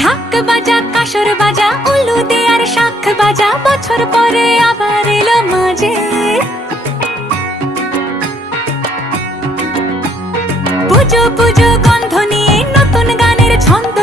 ঢাক বাজা কাসর বাজা উলু দে আর শাখ বাজা, বছর পরে আবার এলো মাঝে। পুজো পুজো গন্ধ নিয়ে নতুন গানের ছন্দ